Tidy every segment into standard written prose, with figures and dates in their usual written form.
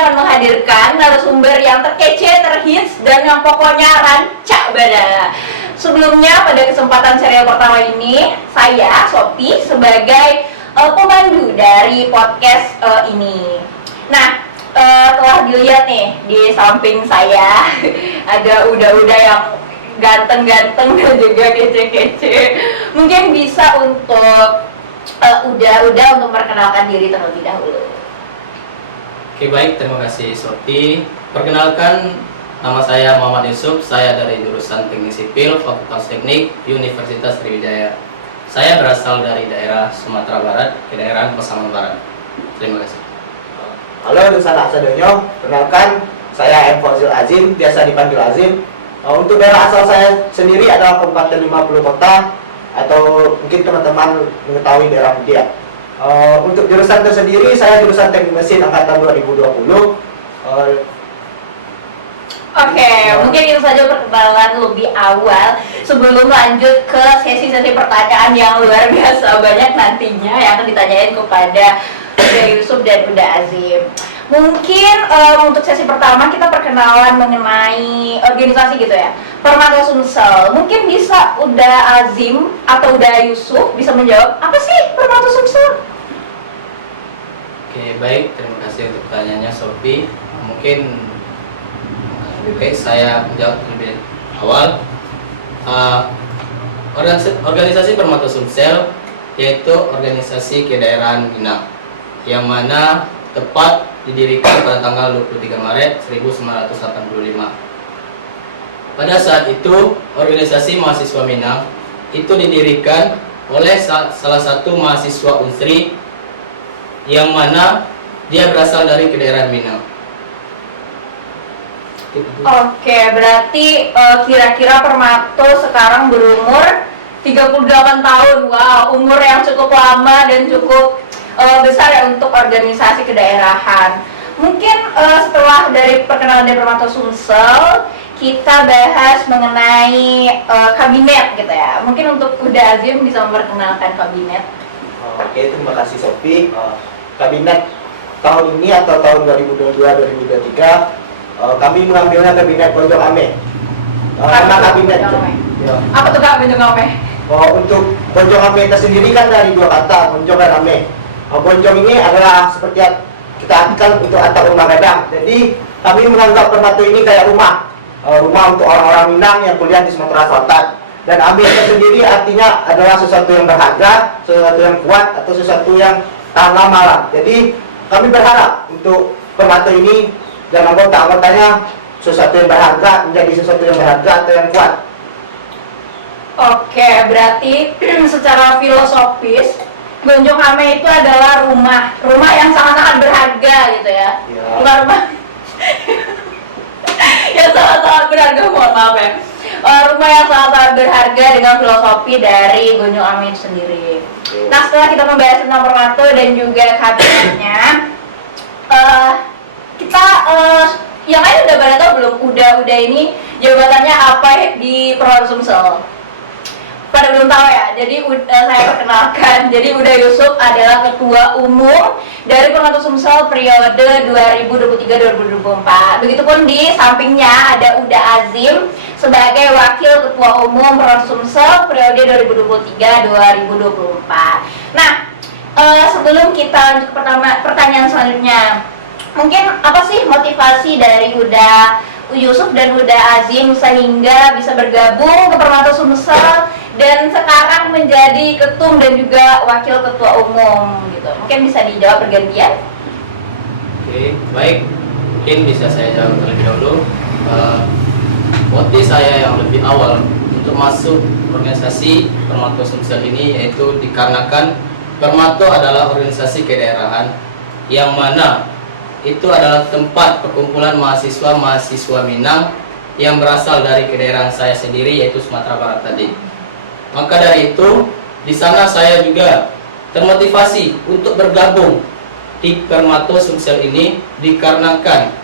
akan menghadirkan narasumber yang terkece, terhits, dan yang pokoknya rancak banget. Sebelumnya pada kesempatan serial pertama ini, saya Sophie sebagai pemandu dari podcast ini. Nah, telah dilihat nih di samping saya ada uda-uda yang ganteng-ganteng dan juga kece-kece. Mungkin bisa untuk uda-uda untuk memperkenalkan diri terlebih dahulu. Oke, baik, terima kasih Sophie. Perkenalkan, nama saya Muhammad Yusuf. Saya dari jurusan Teknik Sipil Fakultas Teknik Universitas Sriwijaya. Saya berasal dari daerah Sumatera Barat, daerah Pasaman Barat. Terima kasih. Halo, Nusana Sadonyo. Kenalkan, saya M. Fazil Azim, biasa dipanggil Azim. Untuk daerah asal saya sendiri adalah Kabupaten 50 Kota, atau mungkin teman-teman mengetahui daerah Mutia. Untuk jurusan tersendiri, saya jurusan Teknik Mesin angkatan 2020. Oke, mungkin itu saja perkenalan lebih awal sebelum lanjut ke sesi-sesi pertanyaan yang luar biasa banyak nantinya yang akan ditanyain kepada Uda Yusuf dan Uda Azim. Mungkin untuk sesi pertama kita perkenalan mengenai organisasi gitu ya, Permata Sumsel. Mungkin bisa Uda Azim atau Uda Yusuf bisa menjawab apa sih Permata Sumsel? Oke, baik, terima kasih untuk pertanyaannya Sophie. Mungkin lebih baik saya menjawab lebih awal. Organisasi Permata Sumsel yaitu organisasi kedaerahan Minang yang mana tepat didirikan pada tanggal 23 Maret 1985. Pada saat itu, organisasi mahasiswa Minang itu didirikan oleh salah satu mahasiswa Unsri yang mana dia berasal dari kedaerahan Minang. Oke, berarti kira-kira Permato sekarang berumur 38 tahun. Wow, umur yang cukup lama dan cukup besar ya untuk organisasi kedaerahan. Mungkin setelah dari perkenalan dari Permata Sumsel, kita bahas mengenai kabinet gitu ya. Mungkin untuk Uda Azim bisa memperkenalkan kabinet. Oke, terima kasih Sophie. Kabinet tahun ini atau tahun 2022-2023, kami mengambilnya kabinet Bonjong Ame. Nama kabinet. Ya. Apa tuh Kak Bonjong Ame? Untuk Bonjong Ame itu sendiri kan dari dua kata, Bonjong dan Ame. Bonjong ini adalah seperti yang kita artikan untuk atap rumah gadang. Jadi kami menganggap Permata ini kayak rumah untuk orang-orang Minang yang kuliah di Sumatera Selatan. Dan Ame itu sendiri artinya adalah sesuatu yang berharga, sesuatu yang kuat, atau sesuatu yang tahan lama lah. Jadi kami berharap untuk Permata ini dan anggota-anggotanya sesuatu yang berharga menjadi sesuatu yang berharga atau yang kuat. Oke, berarti secara filosofis Bonjong Ame itu adalah rumah yang sangat-sangat berharga gitu ya. Bukan rumah yang sangat-sangat berharga, mohon maaf ya. Rumah yang sangat-sangat berharga dengan filosofi dari Bonjong Ame itu sendiri. Nah, setelah kita membahas tentang Permata dan juga kabinetnya, kita yang lain udah pada tahu belum? Udah ini jabatannya apa di Permata Sumsel? Pada belum tahu ya, jadi saya perkenalkan. Jadi Uda Yusuf adalah Ketua Umum dari Permata Sumsel periode 2023-2024. Begitupun di sampingnya ada Uda Azim sebagai Wakil Ketua Umum Permata Sumsel periode 2023-2024. Nah, sebelum kita lanjut ke pertanyaan selanjutnya, mungkin apa sih motivasi dari Uda Yusuf dan Uda Azim sehingga bisa bergabung ke Permata Sumsel dan sekarang menjadi ketum dan juga wakil ketua umum gitu? Mungkin bisa dijawab bergantian. Oke, baik. Mungkin bisa saya jawab terlebih dahulu. Motif saya yang lebih awal untuk masuk organisasi Permata Sumsel ini yaitu dikarenakan Permata adalah organisasi kedaerahan yang mana itu adalah tempat perkumpulan mahasiswa-mahasiswa Minang yang berasal dari kedaerahan saya sendiri yaitu Sumatera Barat tadi. Maka dari itu, di sana saya juga termotivasi untuk bergabung di Permata Sumsel ini dikarenakan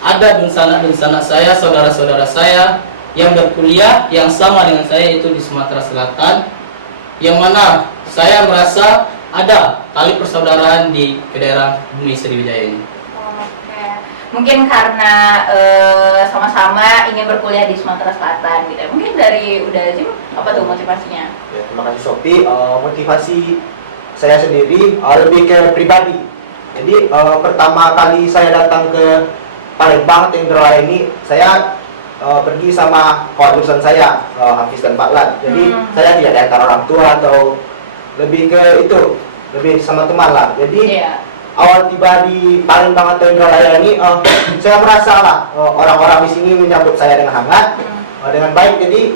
ada sanak saya, saudara-saudara saya yang berkuliah yang sama dengan saya itu di Sumatera Selatan, yang mana saya merasa ada tali persaudaraan di daerah Bumi Sriwijaya ini. Oke, Mungkin karena sama-sama ingin berkuliah di Sumatera Selatan gitu ya. Mungkin dari Udazim apa tuh motivasinya? Ya, terima kasih Sophie. Motivasi saya sendiri lebih ke pribadi. Jadi pertama kali saya datang ke Palembang Tenggara ini, saya pergi sama kawan jurusan saya, Hafiz dan Pak Lan. Jadi saya tidak diantar orang tua atau lebih ke itu, lebih sama teman lah. Jadi awal tiba di Palembang atau Indralaya ini, saya merasa lah orang-orang di sini menyambut saya dengan hangat, dengan baik. Jadi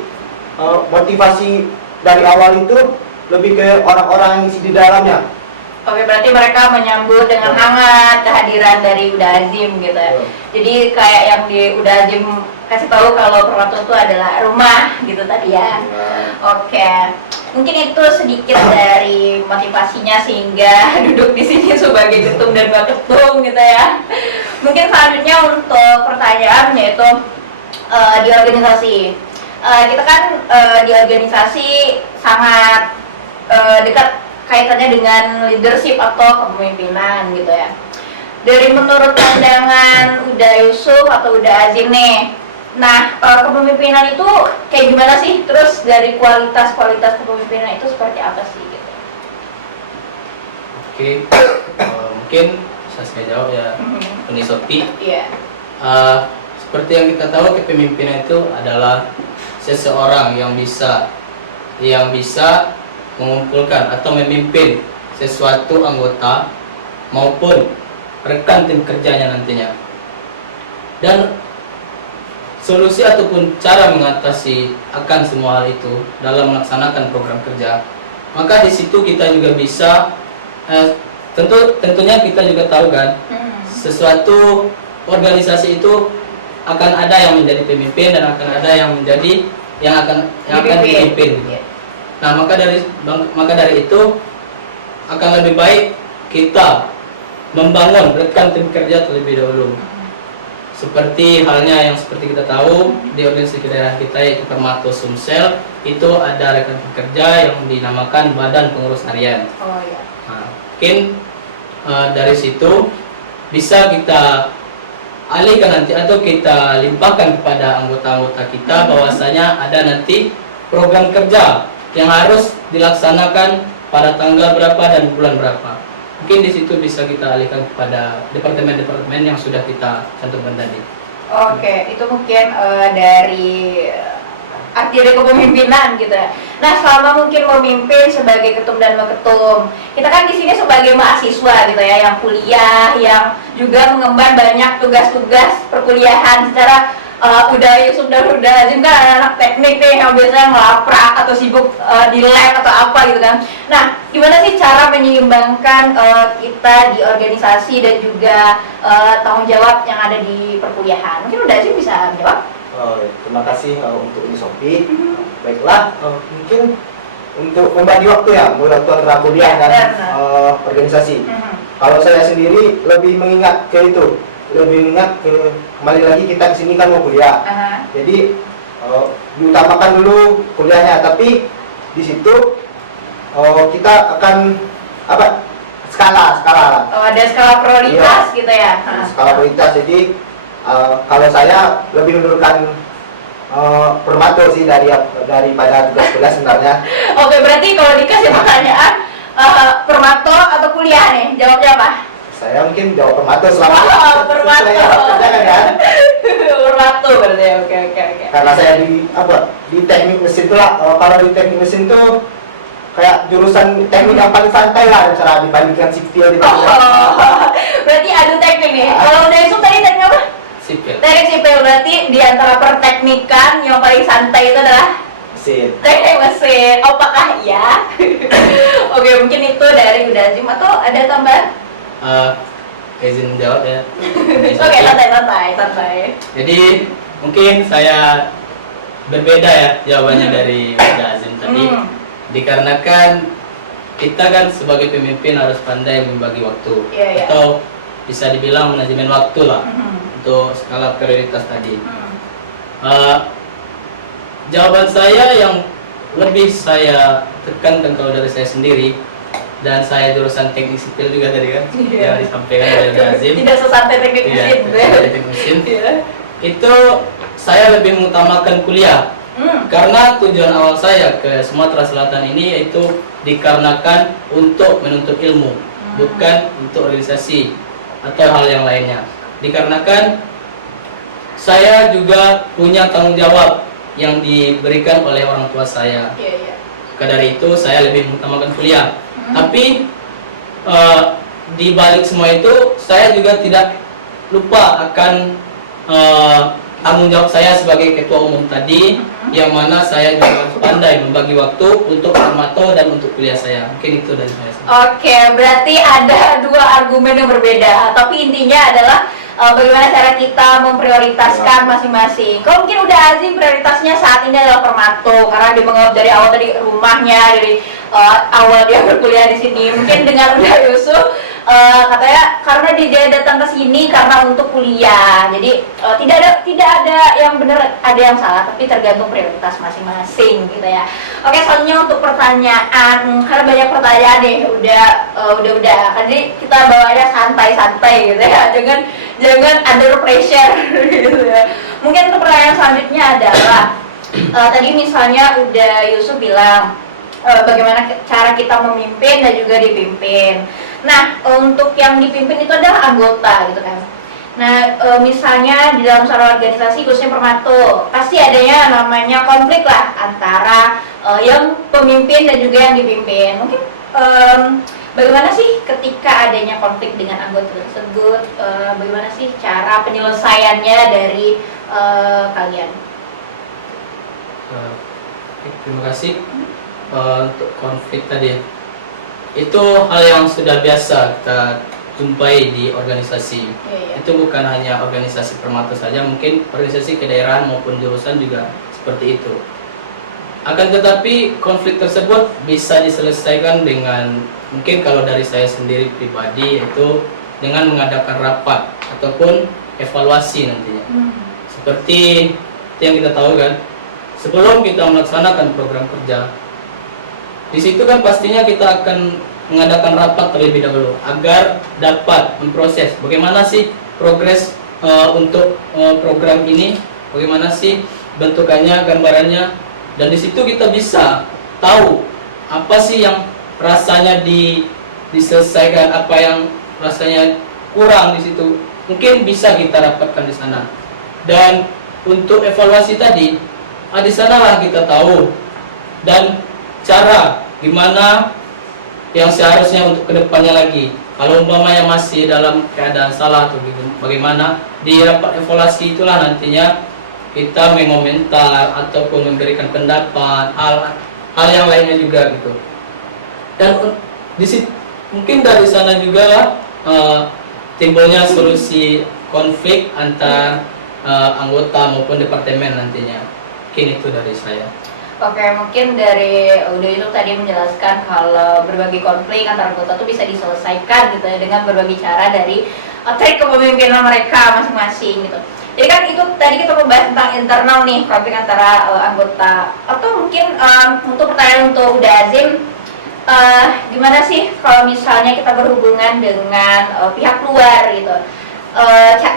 motivasi dari awal itu lebih ke orang-orang yang isi di dalamnya. Oke, berarti mereka menyambut dengan hangat kehadiran dari Udazim gitu ya. Jadi kayak yang di Udazim kasih tahu kalau Permatu itu adalah rumah gitu tadi ya. Oke, mungkin itu sedikit dari motivasinya sehingga duduk di sini sebagai ketum dan wakil ketum gitu ya. Mungkin selanjutnya untuk pertanyaan yaitu di organisasi. Kita kan di organisasi sangat dekat kaitannya dengan leadership atau kepemimpinan gitu ya. Dari menurut pandangan Uda Yusuf atau Uda Azim nih, nah kepemimpinan itu kayak gimana sih? Terus dari kualitas kepemimpinan itu seperti apa sih? Gitu. Oke, mungkin bisa saya jawab ya, Uni Sophie. Iya. Seperti yang kita tahu, kepemimpinan itu adalah seseorang yang bisa mengumpulkan atau memimpin sesuatu anggota maupun rekan tim kerjanya nantinya. Dan solusi ataupun cara mengatasi akan semua hal itu dalam melaksanakan program kerja, maka di situ kita juga bisa tentunya kita juga tahu kan, sesuatu organisasi itu akan ada yang menjadi pemimpin dan akan ada yang menjadi yang akan dipimpin. Nah, maka dari itu akan lebih baik kita membangun rekan tim kerja terlebih dahulu. Seperti halnya yang seperti kita tahu di organisasi daerah kita yaitu Permatu Sumsel, itu ada rekan tim kerja yang dinamakan Badan Pengurus Harian. Oh iya. Nah, mungkin dari situ bisa kita alihkan nanti atau kita limpahkan kepada anggota-anggota kita bahwasanya ada nanti program kerja yang harus dilaksanakan pada tanggal berapa dan bulan berapa. Mungkin di situ bisa kita alihkan kepada departemen-departemen yang sudah kita cantumkan tadi. Oke, itu mungkin dari arti dari kepemimpinan gitu ya. Nah, selama mungkin memimpin sebagai ketum dan waketum, kita kan di sini sebagai mahasiswa gitu ya, yang kuliah, yang juga mengemban banyak tugas-tugas perkuliahan secara Uda Yusuf dan Uda Azim kan anak teknik nih yang biasanya ngelaprak atau sibuk di lab atau apa gitu kan. Nah, gimana sih cara menyeimbangkan kita di organisasi dan juga tanggung jawab yang ada di perkuliahan? Mungkin Uda Azim bisa menjawab? Terima kasih untuk Uni Sophie. Baiklah, mungkin untuk membagi waktu ya, waktu antara kuliah dan organisasi. Kalau saya sendiri lebih mengingat ke itu, kembali lagi kita kesini kan mau kuliah. Jadi diutamakan dulu kuliahnya, tapi di situ kita akan skala. Oh, ada skala prioritas gitu ya. Skala prioritas. Jadi kalau saya lebih menurunkan Permatu sih daripada tugas kuliah sebenarnya. Oke, berarti kalau dikasih pertanyaan Permatu atau kuliah nih, jawabnya apa? Saya mungkin jawab Permatu selama Permatu. kan? Permatu berarti. Oke. Karena saya di teknik mesin tuh lah. Kalau di teknik mesin tuh kayak jurusan teknik yang paling santai lah cara dibandingkan sipil di Berarti adu teknik nih. Kalau udah itu tadi teknik apa? Sipil. Teknik sipil, berarti di antara perteknikan yang paling santai itu adalah mesin. teknik mesin. Apakah iya? Oke, mungkin itu dari Uda Azim atau ada tambahan? Izin jawab ya. Oke, santai. Jadi mungkin saya berbeda ya jawabannya dari Uda Azim tadi. Dikarenakan kita kan sebagai pemimpin harus pandai membagi waktu. Atau bisa dibilang manajemen waktu lah untuk skala prioritas tadi. Jawaban saya yang lebih saya tekankan kalau dari saya sendiri, dan saya jurusan teknik sipil juga tadi kan, Iya. yang disampaikan oleh Bro Azim. Tidak sesantai teknik Iya, mesin. teknik mesin. Iya. Itu saya lebih mengutamakan kuliah. Karena tujuan awal saya ke Sumatera Selatan ini yaitu dikarenakan untuk menuntut ilmu, bukan untuk organisasi atau hal yang lainnya. Dikarenakan saya juga punya tanggung jawab yang diberikan oleh orang tua saya. Iya, iya. Maka dari itu saya lebih mengutamakan kuliah. Tapi di balik semua itu saya juga tidak lupa akan tanggung jawab saya sebagai ketua umum tadi, yang mana saya juga harus pandai membagi waktu untuk Permato dan untuk kuliah saya. Mungkin itu dari saya. Oke, berarti ada dua argumen yang berbeda, tapi intinya adalah bagaimana cara kita memprioritaskan masing-masing. Kalau mungkin udah Azim prioritasnya saat ini adalah Permato karena dia menganggap dari awal tadi rumahnya, dari awal dia berkuliah di sini. Mungkin dengan udah Yusuf katanya karena dia datang ke sini karena untuk kuliah. Jadi tidak ada yang benar, ada yang salah, tapi tergantung prioritas masing-masing gitu ya. Oke, selanjutnya untuk pertanyaan, karena banyak pertanyaan nih, udah. Jadi kita bawanya santai-santai gitu ya. Jangan under pressure gitu ya. Mungkin untuk pertanyaan selanjutnya adalah tadi misalnya udah Yusuf bilang bagaimana cara kita memimpin dan juga dipimpin. Nah, untuk yang dipimpin itu adalah anggota gitu kan. Nah, misalnya di dalam suatu organisasi khususnya Permato, pasti adanya namanya konflik lah antara yang pemimpin dan juga yang dipimpin. Mungkin bagaimana sih ketika adanya konflik dengan anggota tersebut? Bagaimana sih cara penyelesaiannya dari kalian? Terima kasih. Untuk konflik tadi, itu hal yang sudah biasa kita jumpai di organisasi. Iya. Itu bukan hanya organisasi Permato saja, mungkin organisasi kedaerahan maupun jurusan juga seperti itu. Akan tetapi konflik tersebut bisa diselesaikan dengan, mungkin kalau dari saya sendiri pribadi, itu dengan mengadakan rapat ataupun evaluasi nantinya. Seperti yang kita tahu kan, sebelum kita melaksanakan program kerja, di situ kan pastinya kita akan mengadakan rapat terlebih dahulu agar dapat memproses bagaimana sih progres untuk program ini, bagaimana sih bentukannya, gambarannya, dan di situ kita bisa tahu apa sih yang rasanya diselesaikan, apa yang rasanya kurang di situ. Mungkin bisa kita dapatkan di sana. Dan untuk evaluasi tadi, di sanalah kita tahu dan cara gimana yang seharusnya untuk kedepannya lagi. Kalau umpamanya masih dalam keadaan salah atau bagaimana, di rapat evaluasi itulah nantinya kita mengomentar ataupun memberikan pendapat hal yang lainnya juga gitu. Dan di situ mungkin dari sana juga lah timbulnya solusi konflik antar anggota maupun departemen nantinya. Mungkin itu dari saya. Oke, mungkin dari udah itu tadi menjelaskan kalau berbagai konflik antar anggota itu bisa diselesaikan gitu ya dengan berbagai cara dari trik kepemimpinan mereka masing-masing gitu. Jadi kan itu tadi kita membahas tentang internal nih, konflik antara anggota. Atau mungkin untuk pertanyaan untuk Uda Azim, gimana sih kalau misalnya kita berhubungan dengan pihak luar gitu?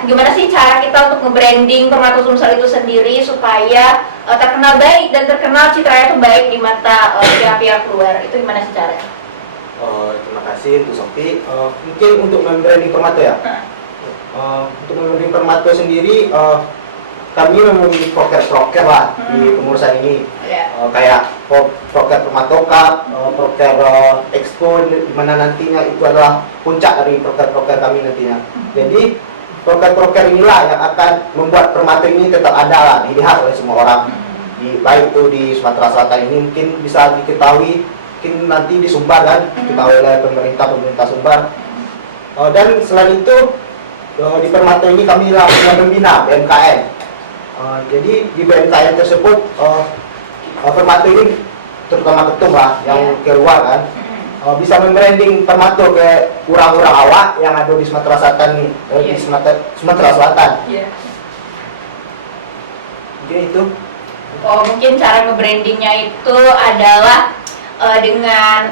Gimana sih cara kita untuk nge-branding Permato Sumsel itu sendiri supaya terkenal baik dan terkenal citranya itu baik di mata pihak-pihak luar? Itu gimana sih caranya? Terima kasih untuk Sophie. Mungkin untuk membranding Permato ya. Untuk membranding Permato sendiri, kami memiliki proker-proker lah di pengurusan ini. Kayak proker Permato Cup, proker Expo, di mana nantinya itu adalah puncak dari proker-proker kami nantinya. Jadi proker-proker inilah yang akan membuat Permato ini tetap ada lah, dilihat oleh semua orang. Baik itu di Sumatera Selatan ini mungkin bisa diketahui, mungkin nanti di Sumbar kan, diketahui oleh pemerintah Sumbar. Dan selain itu di Permato ini kami punya pembina BMKM. Jadi di BMKM tersebut Permato ini terutama ketum lah yang keluar kan, bisa membranding Permato ke orang-orang awak yang ada di Sumatera Selatan nih, di Sumatera Selatan. Mungkin itu. Mungkin cara nge-brandingnya itu adalah dengan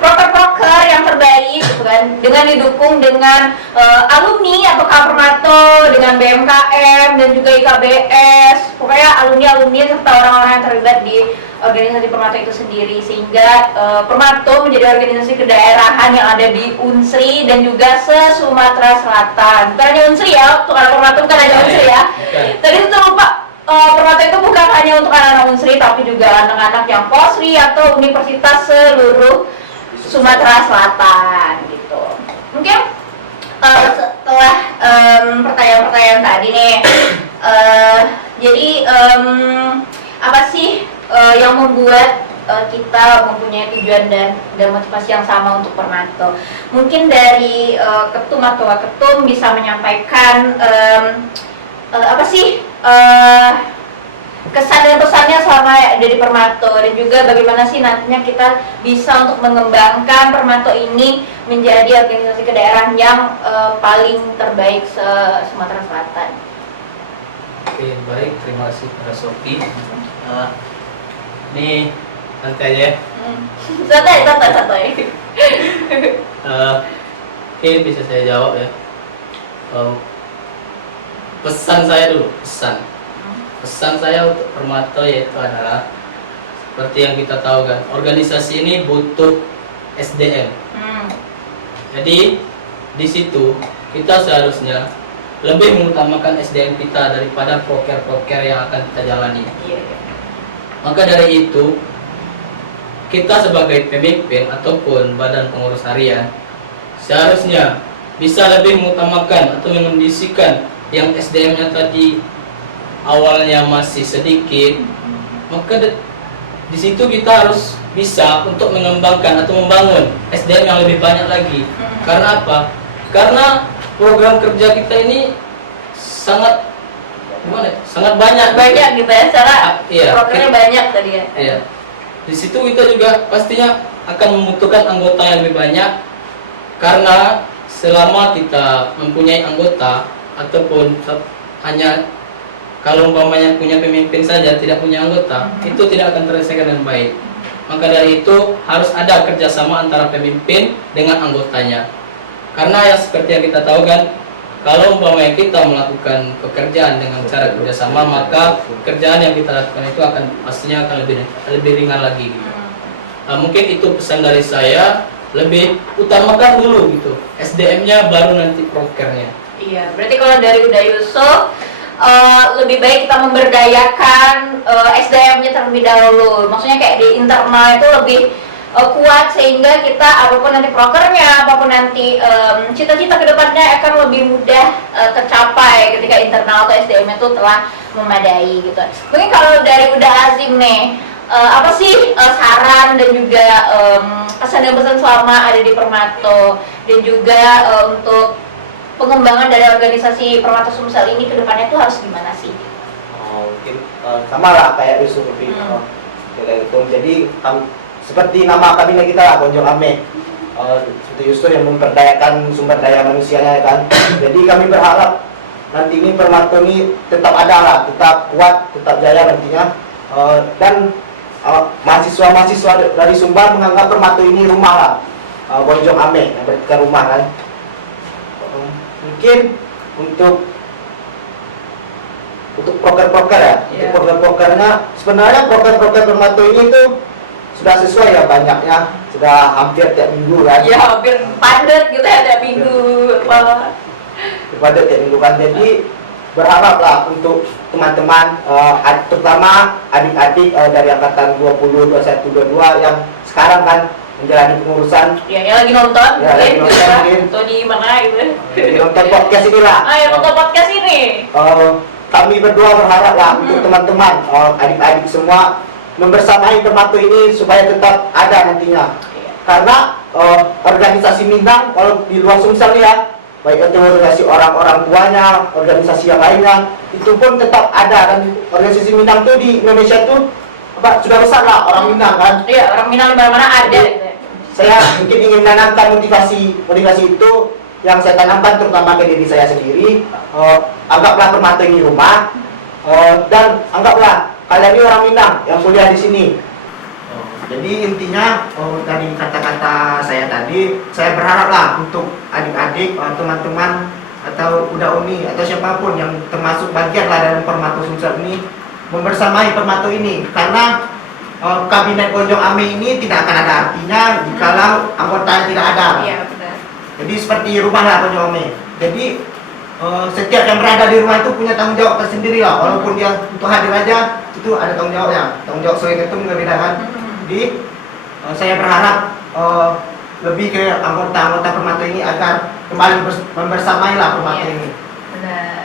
proker-proker yang terbaik gitu kan, dengan didukung dengan alumni atau Permato, dengan BMKM dan juga IKBS, pokoknya alumni serta orang-orang yang terlibat di organisasi Permato itu sendiri, sehingga Permato menjadi organisasi kedaerahan yang ada di Unsri dan juga se-Sumatera Selatan. Bukan hanya Unsri ya, untuk anak Permato bukan hanya Unsri ya. Tadi itu lupa, Permato itu bukan hanya untuk anak-anak Unsri, tapi juga anak-anak yang Posri atau universitas seluruh Sumatera Selatan gitu. Mungkin setelah pertanyaan-pertanyaan tadi nih, jadi apa sih yang membuat kita mempunyai tujuan dan motivasi yang sama untuk Permato? Mungkin dari ketum atau ketum bisa menyampaikan apa sih kesan dan pesannya selama ada di Permato, dan juga bagaimana sih nantinya kita bisa untuk mengembangkan Permato ini menjadi organisasi kedaerahan yang paling terbaik se-Sumatera Selatan. Oke, baik, terima kasih Kak Sophie. Ini nanti aja ya. Santai. Oke, bisa saya jawab ya. Pesan saya dulu, pesan saya untuk Permato yaitu adalah seperti yang kita tahu kan, organisasi ini butuh SDM. Jadi di situ kita seharusnya lebih mengutamakan SDM kita daripada proker-proker yang akan kita jalani. Maka dari itu, kita sebagai pemimpin ataupun badan pengurus harian seharusnya bisa lebih mengutamakan atau mengondisikan yang SDM-nya tadi awalnya masih sedikit. Maka di situ kita harus bisa untuk mengembangkan atau membangun SDM yang lebih banyak lagi. Karena apa? Karena program kerja kita ini sangat banyak gitu ya, secara programnya banyak tadi ya. Iya. Di situ kita juga pastinya akan membutuhkan anggota yang lebih banyak, karena selama kita mempunyai anggota ataupun hanya kalau umpamanya punya pemimpin saja tidak punya anggota, itu tidak akan terselesaikan dengan baik. Maka dari itu harus ada kerjasama antara pemimpin dengan anggotanya. Karena yang seperti yang kita tahu kan, kalau umpamanya kita melakukan pekerjaan dengan cara kerjasama, maka pekerjaan yang kita lakukan itu pastinya akan lebih ringan lagi. Mungkin itu pesan dari saya, lebih utamakan dulu gitu SDM-nya, baru nanti prokernya. Iya, berarti kalau dari Uda Yusuf, lebih baik kita memberdayakan SDM-nya terlebih dahulu. Maksudnya kayak di internal itu lebih kuat, sehingga kita apapun nanti prokernya, apapun nanti cita-cita kedepannya akan lebih mudah tercapai ketika internal atau SDM itu telah memadai gitu. Mungkin kalau dari Uda Azim nih, apa sih saran dan juga pesan dan pesan selama ada di Permato, dan juga untuk pengembangan dari organisasi Permato Sumsel ini ke depannya itu harus gimana sih? Mungkin sama lah kayak Yusuf lebih jadi seperti nama kabinet kita lah, Bonjong Ame. Seperti Yusuf yang memperdayakan sumber daya manusianya kan. Jadi kami berharap nanti ini Permato ini tetap ada lah, tetap kuat, tetap jaya nantinya. Dan mahasiswa-mahasiswa dari Sumbar menganggap Permato ini rumah lah, Bonjong Ame yang berarti rumah kan. Mungkin untuk proker-proker ya, untuk proker-prokernya sebenarnya proker-proker Permato ini tuh sudah sesuai ya, banyaknya sudah hampir tiap minggu kan. Ya hampir padat gitu ya tiap minggu. Padat tiap minggu kan, jadi berharaplah untuk teman-teman, terutama adik-adik dari angkatan 20, 21, 22 yang sekarang kan menjalani pengurusan. Ya, yang lagi nonton, ya, lagi nonton mungkin. Atau di mana gitu. Nonton podcast ini lah. Yang nonton podcast ini. Kami berdua berharap lah untuk teman-teman, adik-adik semua membersamai Permato ini supaya tetap ada nantinya. Karena organisasi Minang kalau di luar Sumsel ya, baik itu organisasi orang-orang tuanya, organisasi yang lainnya, itu pun tetap ada. Dan organisasi Minang tuh di Indonesia tuh sudah besar lah, orang Minang kan. Iya, orang Minang di mana-mana ada. Saya mungkin ingin menanamkan motivasi itu yang saya tanamkan terutama ke diri saya sendiri. Anggaplah Permato ini rumah, dan anggaplah kalian ini orang Minang yang kuliah di sini. Jadi intinya dari kata-kata saya tadi, saya berharap lah untuk adik-adik, teman-teman atau Uda Uni atau siapapun yang termasuk bagian lah dalam Permato Sumsel ini membersamai Permato ini, karena kabinet Bonjong Ame ini tidak akan ada artinya jikalau anggota tidak ada. Iya, benar. Jadi seperti rumah lah Bonjong Ame. Jadi setiap yang berada di rumah itu punya tanggung jawab tersendiri lah, walaupun dia untuk hadir aja itu ada tanggung jawabnya. Tanggung jawab sesuai itu membedakan. Jadi saya berharap lebih ke anggota-anggota Permato ini agar kembali membersamai lah Permato Iya. ini. Benar.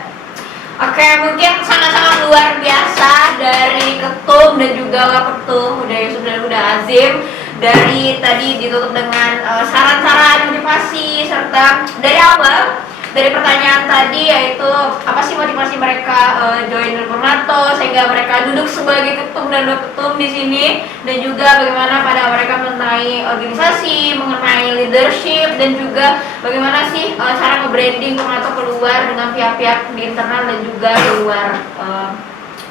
Oke, mungkin sangat-sangat luar biasa dari ketum dan juga waketum Uda Yusuf dan Uda Azim. Dari tadi ditutup dengan saran-saran motivasi serta dari awal dari pertanyaan tadi, yaitu apa sih motivasi mereka join Permato sehingga mereka duduk sebagai ketum dan waketum di sini, dan juga bagaimana pada mereka mengenai organisasi, mengenai leadership, dan juga bagaimana sih cara nge-branding Permato keluar dengan pihak-pihak di internal dan juga di luar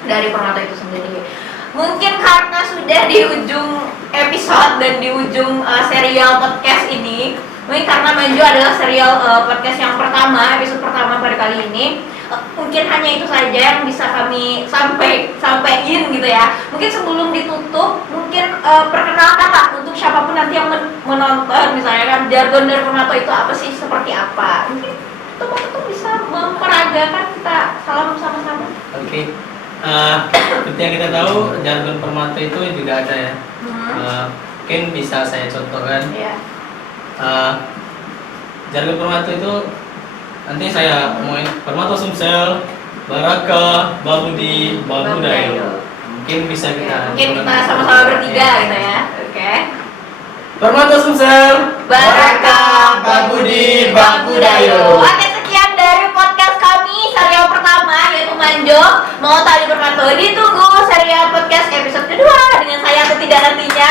dari Permato itu sendiri. Mungkin karena sudah di ujung episode dan di ujung serial podcast ini, mungkin karena Manjo adalah serial podcast yang pertama, episode pertama pada kali ini, mungkin hanya itu saja yang bisa kami sampaikan gitu ya. Mungkin sebelum ditutup, mungkin perkenalkan lah untuk siapapun nanti yang menonton, misalnya kan jargon dari Permato itu apa sih, seperti apa. Mungkin itu bisa memperagakan, kita salam sama-sama. Oke. Seperti yang kita tahu, jargon Permato itu juga ada ya. Mungkin bisa saya contohkan. Iya. Jargon Permato itu nanti saya ngomongin Permato Sumsel, Baraka, Babudi, Babudayo. Mungkin bisa kita Mungkin kita sama-sama bertiga gitu ya. Oke. Permato Sumsel, Baraka, Babudi, Babudayo. Oke, sekian dari podcast kami serial pertama, yaitu Manjo Mau Tali Permato. Ditunggu serial podcast episode kedua dengan saya atau tidak nantinya.